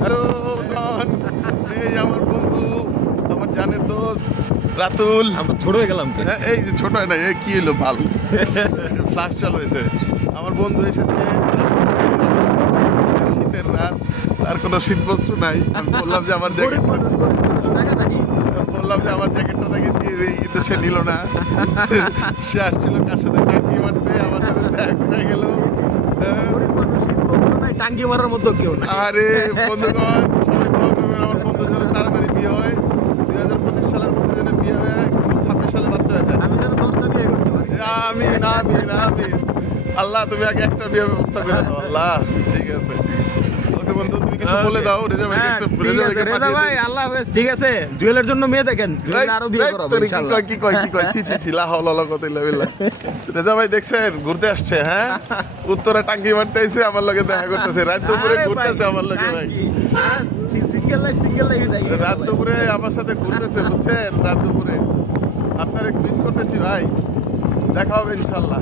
Hello ডন, এই আমার বন্ধু, আমার জানের দোস্ত রাতুল। আমরা ছোট হয়ে গেলাম কে? এই যে ছোট হয় না, এ কি হলো বাল ফ্লাশ চালু হয়েছে। আমার বন্ধু এসেছে শীতের রাত, তার কোনো শীত বস্ত্র নাই। আমি বললাম যে আমার জ্যাকেট, টাকা নাকি? বললাম যে আমার জ্যাকেটটা তাকে দিয়ে দিই, কিন্তু সে নিল না। সে আসছিল কার সাথে টাঙ্কি মারতে, আমার সাথে দেখা করে গেল। গরিব মানুষ, শীত বস্ত্র নাই, টাঙ্কি মারার মতো কেউ না। আরে বন্ধুগণ, সবাই দোয়া করবেন আমার বন্ধু যেন তাড়াতাড়ি বিয়ে হয়, 2025 সালের মধ্যে যেন বিয়ে হয়ে 26 সালে বাচ্চা হয়ে যায়। আমি যেন 10টা বিয়ে করতে পারি। আমিন আমিন আমিন। আল্লাহ তুমি আগে একটা বিয়ে ব্যবস্থা করে দাও আল্লাহ। ঠিক আছে, ওকে বন্ধু, তুমি কিছু বলে দাও রেজা ভাইকে, হ্যাঁ, একটু ঠিক রেজা আছে, ভাইকে রেজা পাঠিয়ে ভাই, দিই। আল্লাহ হাফেজ। ঠিক আছে, জুয়েলের জন্য মেয়ে দেখেন, জুয়েল আরো বিয়ে করাবো কি ইনশাআল্লাহ। কয় কি কয় কি কয় ছি ছি ছি, লা হাওলা ওয়ালা কুওয়াতা ইল্লা বিল্লাহ। রেজা ভাই দেখছেন ঘুরতে আসছে, হ্যাঁ উত্তরা টাঙ্গি মারতে আইছে, আমার লগে দেখা করতেছে, রাত দুপুরে আরে ঘুরতেছে আমার লগে ভাই। সিঙ্গেল লাইফ রাত দুপুরে আমার সাথে ঘুরতেছে, বুঝছেন, রাত দুপুরে আপনার একটু মিস করতেছি ভাই। দেখা হবে ইনশাল্লাহ।